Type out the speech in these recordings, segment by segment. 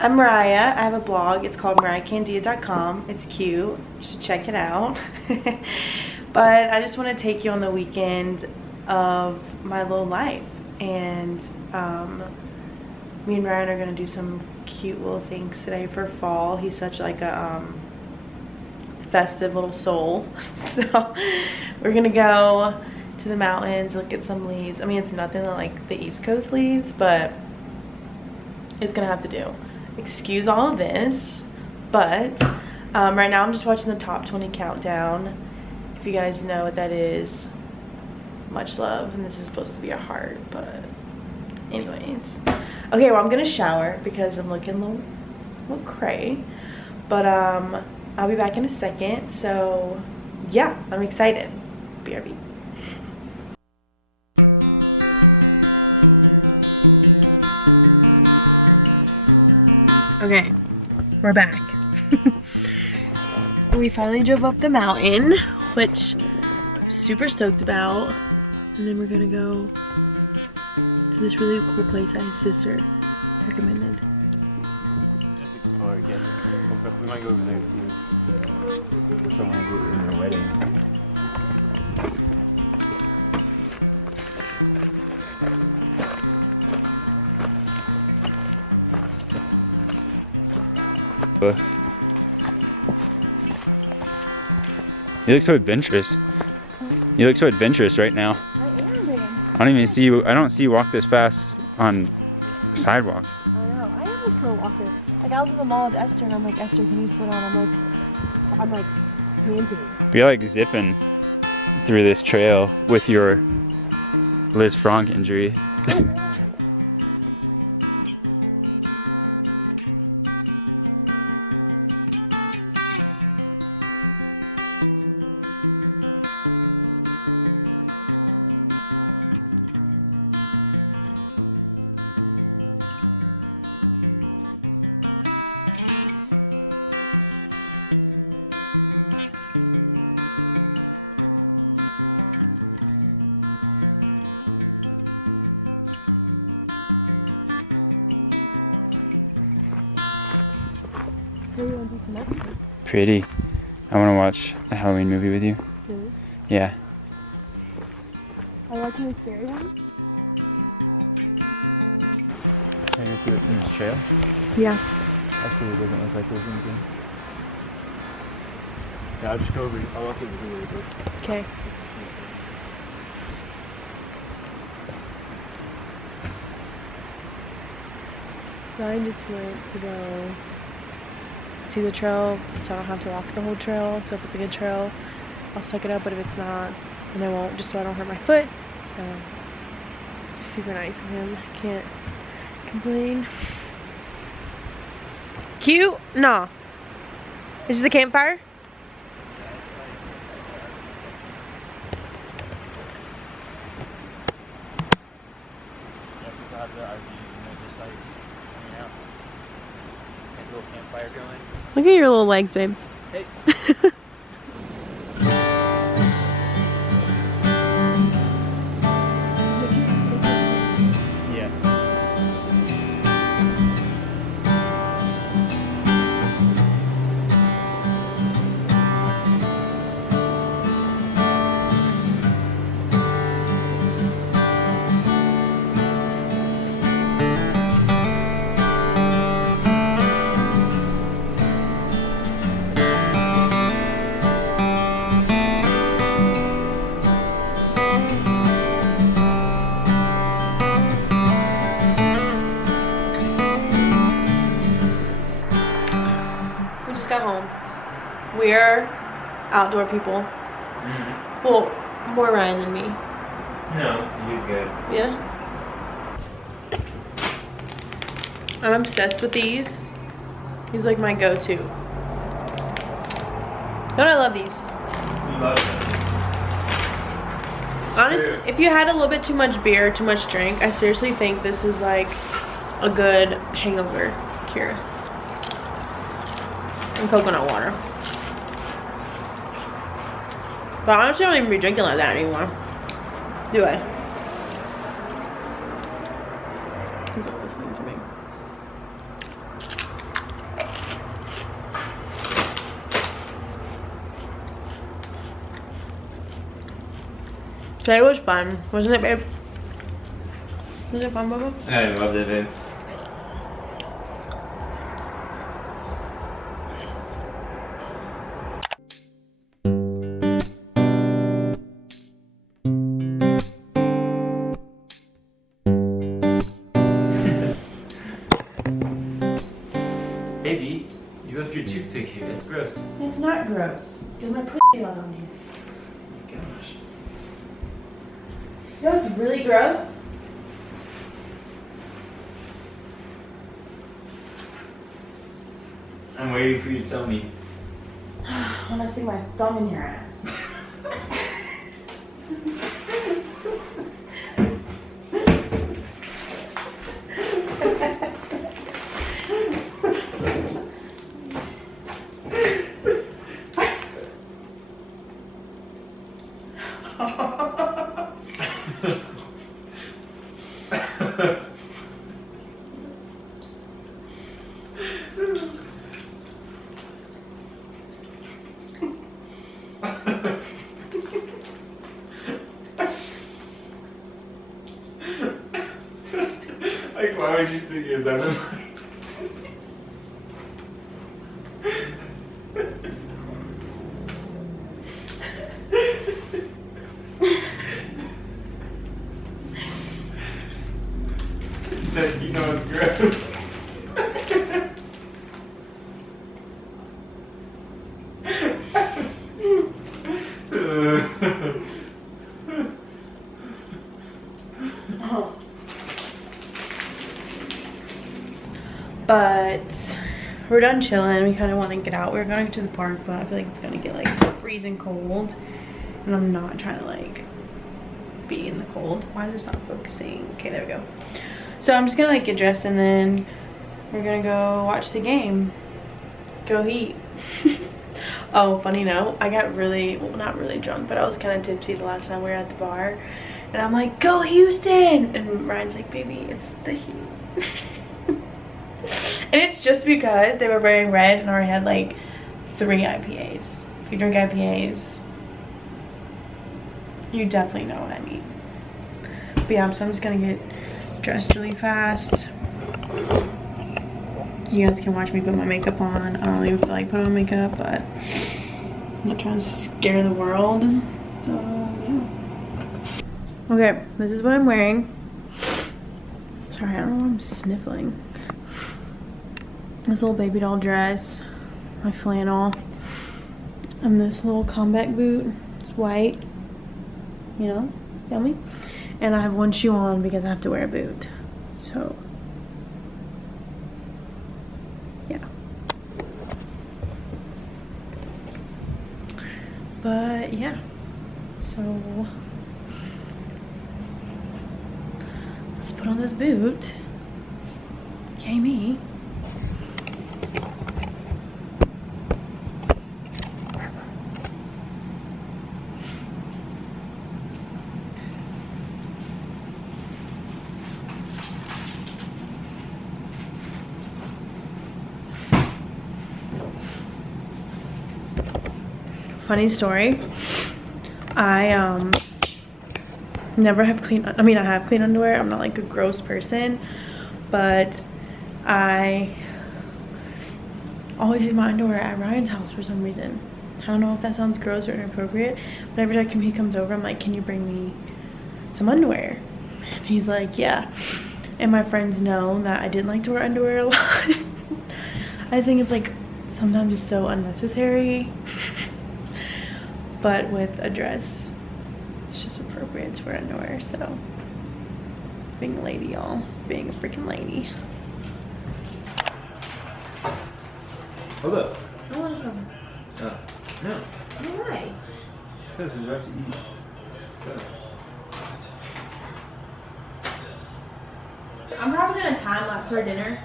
I'm Mariah. I have a blog. It's called mariahcandia.com. It's cute. You should check it out. But I just want to take you on the weekend of my little life. And me and Ryan are going to do some cute little things today for fall. He's such like a festive little soul. So we're going to go to the mountains, look at some leaves. I mean, it's nothing like the East Coast leaves, but it's going to have to do. Excuse all of this, but right now I'm just watching the top 20 countdown. If you guys know what that is, much love. And this is supposed to be a heart, but anyways. Okay, well, I'm gonna shower because I'm looking a little cray, but I'll be back in a second. So yeah, I'm excited. BRB. Okay, we're back. We finally drove up the mountain, which I'm super stoked about. And then we're gonna go to this really cool place that his sister recommended. Just explore again. We might go over there too. Someone in their wedding. You look so adventurous. You look so adventurous right now. I am, babe. I don't even see you. I don't see you walk this fast on sidewalks. I know. I am a slow walker. Like I was in the mall with Esther, and I'm like, Esther, can you slow down? I'm like panting. You're like zipping through this trail with your Liz Frank injury. Pretty. I want to watch a Halloween movie with you. Really? Yeah. Are you watching the scary one? Can you see what's in this trail? Yeah. Actually, it doesn't look like there's anything. Yeah, I'll just go over. I'll walk over here really quick. Okay. Ryan just went to go see the trail, so I don't have to walk the whole trail. So if it's a good trail, I'll suck it up, but if it's not, then I won't, just so I don't hurt my foot. So it's super nice of him. I can't complain. Cute? Nah. Is this a campfire? Look at your little legs, babe. Hey. Yeah. Got home. We're outdoor people. Well, more Ryan than me. No, you're good. Yeah. I'm obsessed with these. These are like my go-to. Don't I love these? We love them. Honestly, if you had a little bit too much beer, too much drink, I seriously think this is like a good hangover cure. And coconut water. But honestly, I don't even be drinking like that anymore. Do I? He's not listening to me. Today was fun, wasn't it, babe? Was it fun, Bubba? I loved it, babe. Baby, you left your toothpick here. That's gross. It's not gross, because my pussy was on here. Gosh. You know what's really gross? I'm waiting for you to tell me. When I stick my thumb in your ass. Like, why would you stick your thumb in my that you know it's gross. But we're done chilling. We kind of want to get out. We're going to the park, but I feel like it's going to get like freezing cold. And I'm not trying to like be in the cold. Why is this not focusing? Okay, there we go. So I'm just going to like get dressed and then we're going to go watch the game. Go Heat. Oh, funny note. I got really, well, not really drunk, but I was kind of tipsy the last time we were at the bar. And I'm like, go Houston! And Ryan's like, baby, it's the Heat. And it's just because they were wearing red and already had like 3 IPAs. If you drink IPAs, you definitely know what I mean. But yeah, so I'm just gonna get dressed really fast. You guys can watch me put my makeup on. I don't even feel like putting on makeup, but I'm not trying to scare the world. So yeah. Okay, this is what I'm wearing. Sorry, I don't know why I'm sniffling. This little baby doll dress, my flannel, and this little combat boot. It's white, you know, feel me? And I have one shoe on because I have to wear a boot. So, yeah. But yeah, so let's put on this boot. Yay me. Funny story. I never have clean, I mean I have clean underwear. I'm not like a gross person, but I always leave my underwear at Ryan's house for some reason. I don't know if that sounds gross or inappropriate, but every time he comes over, I'm like, can you bring me some underwear? And he's like, yeah. And my friends know that I didn't like to wear underwear a lot. I think it's like, sometimes it's so unnecessary. But with a dress, it's just appropriate to wear underwear, so. Being a lady, y'all. Being a freaking lady. Hold up. I want some. No. Why? Because we're about to eat. Let's go. I'm probably gonna time lapse our dinner,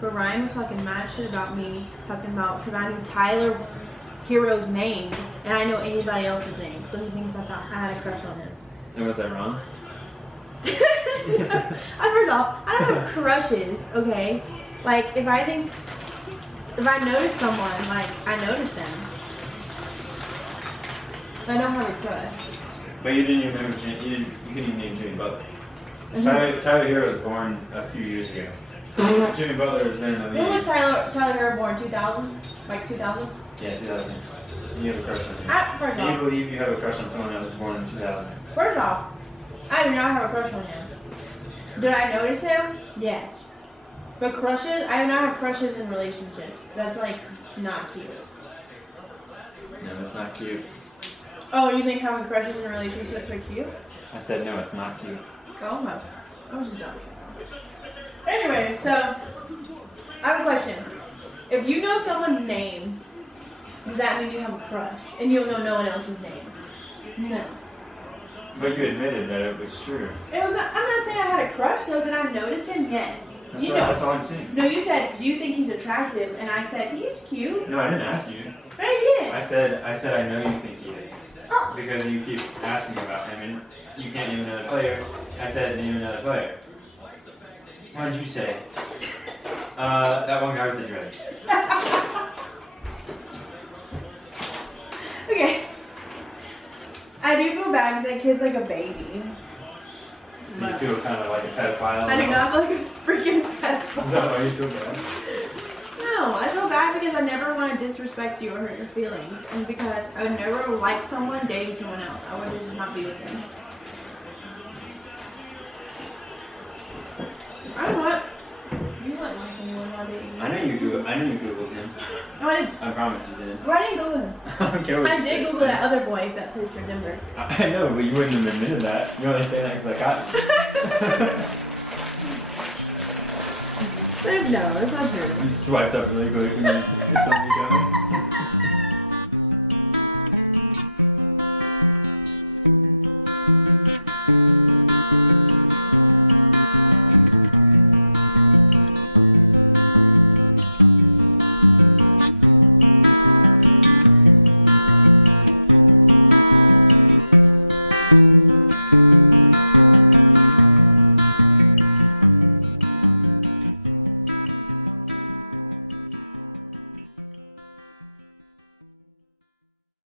but Ryan was talking mad shit about me, talking about, because I knew Tyler Hero's name, and I know anybody else's name, so he thinks I had a crush on him. And was I wrong? First off, I don't have crushes, okay? Like, if I notice someone, like, I notice them. I don't have a crush. But you didn't even know you couldn't even name Jimmy Butler. Mhm. Tyler Hero was born a few years ago. Jimmy Butler was then in the When was league. Tyler Hero born? 2000s? Like 2000? Yeah, 2000. And you have a crush on him. First Can you off, believe you have a crush on someone that was born in 2000? first off, I do not have a crush on him. Did I notice him? Yes. But crushes, I do not have crushes in relationships. That's like not cute. No, that's not cute. Oh, you think having crushes in relationships are cute? I said no, it's not cute. Oh no. I was just dumb. Anyway, so I have a question. If you know someone's name, does that mean you have a crush? And you'll know no one else's name? No. But you admitted that it was true. It was. I'm not saying I had a crush though. Did I notice him? Yes. That's, You right, know. that's all I'm saying. No, you said, do you think he's attractive? And I said, he's cute. No, I didn't ask you. No, you did. I said I know you think he is. Oh. Because you keep asking about him and you can't name another player. I said name another player. What did you say? That one guy with the dreads. Okay. I do feel bad because that kid's like a baby. So you feel kind of like a pedophile? I do not feel like a freaking Is pedophile. that why you feel bad? No, I feel bad because I never want to disrespect you or hurt your feelings. And because I would never like someone dating someone else. I would just not be with them. I don't want. You wouldn't like anyone while dating me. I know you Googled him. No, I didn't. I promise you didn't. Why didn't Google him? I don't care what I you did say. Google that other boy that plays for Denver. I know, but you wouldn't have admitted that. You only say that because I got No, that's not true. you swiped up really quick and it's only coming.